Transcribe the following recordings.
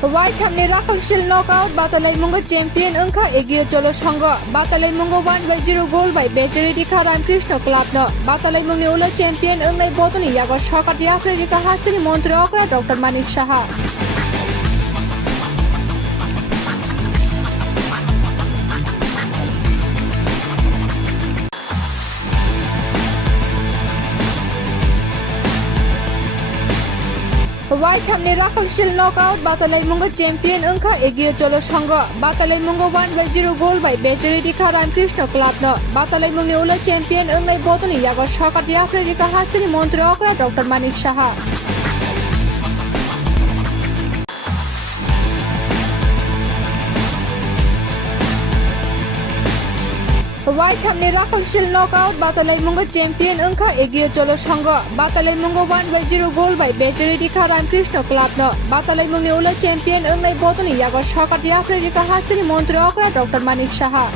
Waikhamni Rakulshil knockout Batalaimunga champion Unka Egio Cholo Shango Batalaimunga 1-0 goal by Becheri Dika Ram Krishna Club no Batalaimunga Ula champion Ungai Botani Yago Shokati Afrika Hastri Montre Okra Dr. Manik Shaha Waikhamni Rakulshil knockout Batalaimunga champion Unka Egio Cholo Shango Batalaimunga 1-0 goal by Becheri Dika Ram Krishna Club no Batalaimunga Ula champion Ungai Botani Yago Shokati Afrika Hastri Montre Okra Dr. Manik Shaha Waikhamni Rakulshil knockout Batalaimunga champion Unka Egio Cholo Shango Batalaimunga 1-0 goal by Becheri Dika Ram Krishna Club no Batalaimunga Ula champion Ungai Botani Yago Shokati Afrika Hastri Montre Okra Dr. Manik Shaha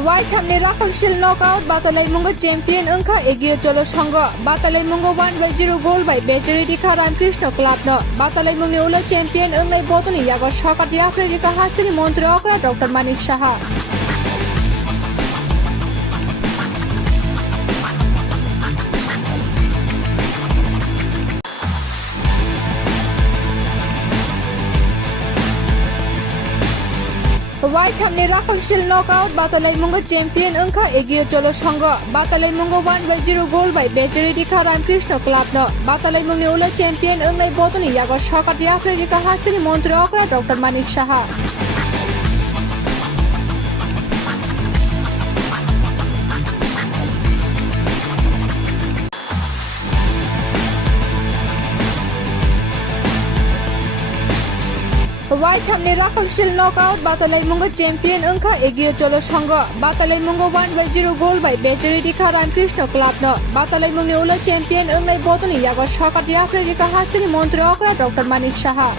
Waikhamni Rakulshil knockout Batalaimunga champion Unka Egio Cholo Shango Batalaimunga 1-0 goal by Becheri Dika Ram Krishna Club no Batalaimunga Ula champion Ungai Botani Yago Shokati Afrika Hastri Montre Okra Dr. Manik Shaha Waikhamni Rakulshil knockout Batalaimunga champion Unka Egio Cholo Shango Batalaimunga 1-0 goal by Becheri Dika Ram Krishna Club no Batalaimunga Ula champion Ungai Botani Yago Shokati Afrika Hastri Montre Okra Dr. Manik Shaha Waikhamni Rakulshil knockout Batalaimunga champion Unka Egio Cholo Shango Batalaimunga 1-0 goal by Becheri Dika Ram Krishna Club no Batalaimunga Ula champion Ungai Botani Yago Shokati Afrika Hastri Montre Okra Dr. Manik Shaha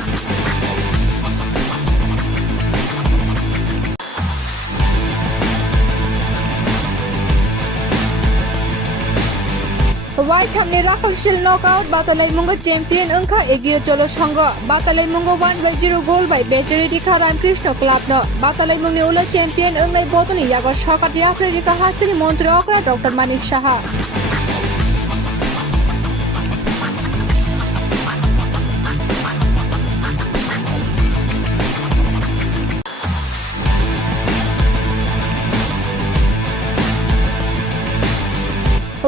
Waikhamni Rakulshil knockout Batalaimunga champion Unka Egio Cholo Shango Batalaimunga 1-0 goal by Becheri Dika Ram Krishna Club no Batalaimunga Ula champion Ungai Botani Yago Shokati Afrika Hastri Montre Okra Dr. Manik Shaha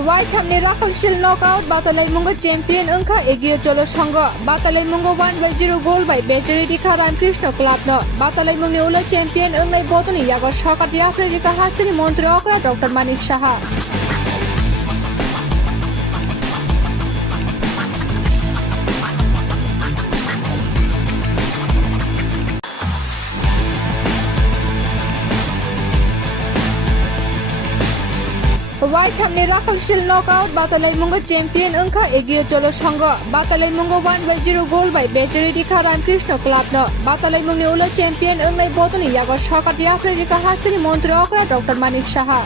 Waikhamni Rakulshil knockout Batalaimunga champion Unka Egio Cholo Shango Batalaimunga 1-0 goal by Becheri Dika Ram Krishna Club no Batalaimunga Ula champion Ungai Botani Yago Shokati Afrika Hastri Montre Okra Dr. Manik Shaha Waikhamni Rakulshil knockout Batalaimunga champion Unka Egio Cholo Shango Batalaimunga 1-0 goal by Becheri Dika Ram Krishna Club no Batalaimunga Ula champion Ungai Botani Yago Shokati Afrika Hastri Montre Okra Dr. Manik Shaha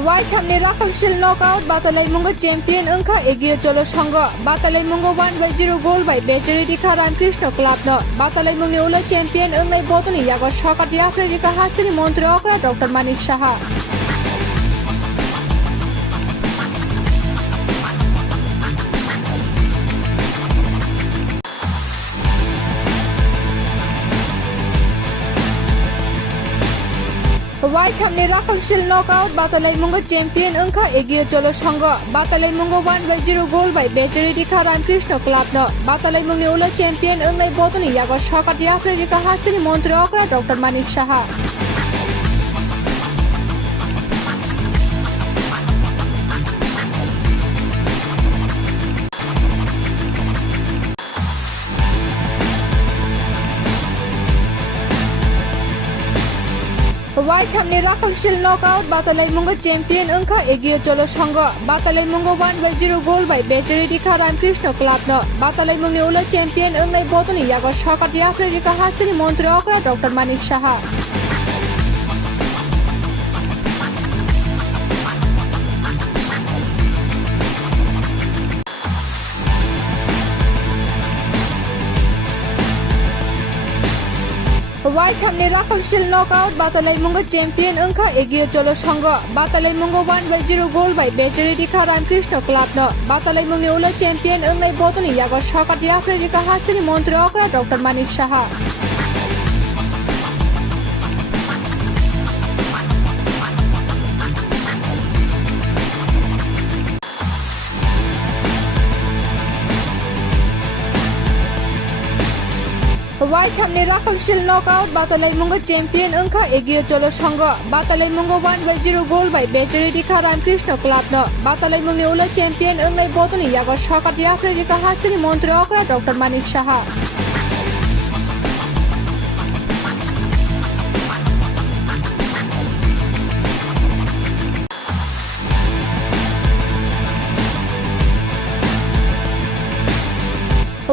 Waikhamni Rakulshil knockout Batalaimunga champion Unka Egio Cholo Shango Batalaimunga 1-0 goal by Becheri Dika Ram Krishna Club no Batalaimunga Ula champion Ungai Botani Yago Shokati Afrika Hastri Montre Okra Dr. Manik Shaha Waikhamni Rakulshil knockout Batalaimunga champion Unka Egio Cholo Shango Batalaimunga 1-0 goal by Becheri Dika Ram Krishna Club no Batalaimunga Ula champion Ungai Botani Yago Shokati Afrika Hastri Montre Okra Dr. Manik Shaha Waikhamni Raffleshil knockout Batalaimunga champion Unka Egio Cholo Shango Batalaimunga 1-0 goal by Bechariti Ram Krishna Club no Batalaimunga Ula champion Ungai Botani Yago Shakati Afrika Hastri Montri Okra Dr. Manik Shaha Waikhamni Raffleshil knockout Batalaimunga champion Unka Egio Cholo Shango Batalaimunga 1-0 goal by Bechariti Ram Krishna Club no Batalaimunga Ula champion Ungai Botani Yago Shakati Afrika Hastri Montri Okra Dr. Manik Shaha Waikhamni Raffleshil knockout Batalaimunga champion Unka Egio Cholo Shango Batalaimunga 1-0 goal by Bechariti Ram Krishna Club no Batalaimunga Ula champion Ungai Botani Yago Shakati Afrika Hastri Montri Okra Dr. Manik Shaha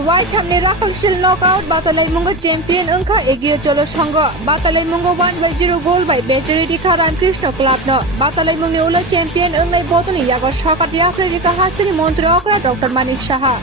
Waikhamni Raffleshil knockout Batalaimunga champion Unka Egio Cholo Shango Batalaimunga 1-0 goal by Bechariti Ram Krishna Club no Batalaimunga Ula champion Ungai Botani Yago Shakati Afrika Hastri Montri Okra Dr. Manik Shaha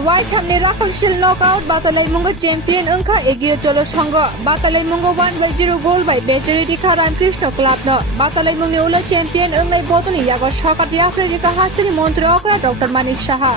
Waikhamni Raffleshil knockout Batalaimunga champion Unka Egio Cholo Shango Batalaimunga 1-0 goal by Bechariti Ram Krishna Club no Batalaimunga Ula champion Ungai Botani Yago Shakati Afrika Hastri Montri Okra Dr. Manik Shaha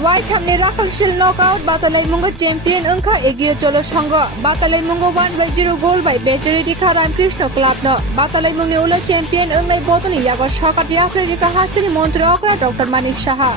Waikhamni Raffleshil knockout Batalaimunga champion Unka Egio Cholo Shango Batalaimunga 1-0 goal by Bechariti Ram Krishna Club no Batalaimunga Ula champion Ungai Botani Yago Shakati Afrika Hastri Montri Okra Dr. Manik Shaha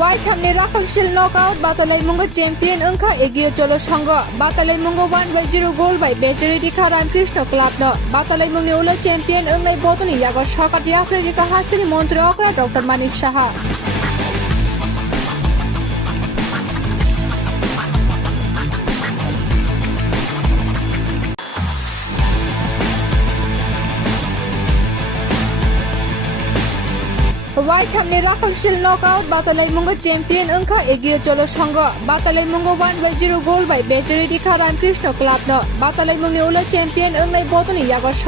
Waikhamni Raffleshil knockout Batalaimunga champion Unka Egio Cholo Shango Batalaimunga 1-0 goal by Bechariti Ram Krishna Club no Batalaimunga Ula champion Ungai Botani Yago Shakati Afrika Hastri Montri Okra Dr. Manik Shaha Waikhamni Raffleshil knockout Batalaimunga champion Unka Egio Cholo Shango Batalaimunga 1-0 goal by Bechariti Ram Krishna Club no Batalaimunga Ula champion Ungai Botani Yago